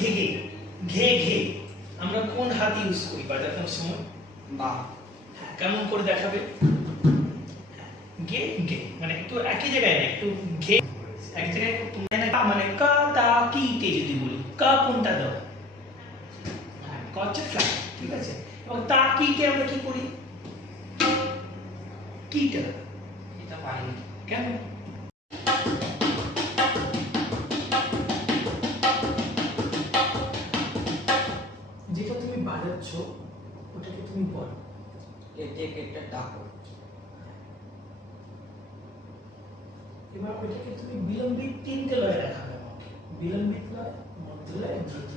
ঘে ঘে ঘে ঘে আমরা কোন হাত ইউজ করি বাজানোর সময়? বা। হ্যাঁ, কেমন করে দেখাবে? গে গে মানে একটু একই জায়গায় না, একটু ঘে এক জায়গায় মানে কা তা কি তে যদি বলি কা কোনটা দাও? হ্যাঁ, ক হচ্ছে ফ্ল্যাট, ঠিক আছে। এবং তা কি তে আমরা কি করি? কিটা এটা পাইনি কেন? যেটা তুমি বাজাচ্ছ ওটাকে তুমি বলো। কেটে কেটে ডাকো। এবার ওইটাকে তুমি বিলম্বিত তিনটে লয়ে দেখাবে আমাকে। বিলম্বিত লয়, মধ্যলয়, ধ্রুতি।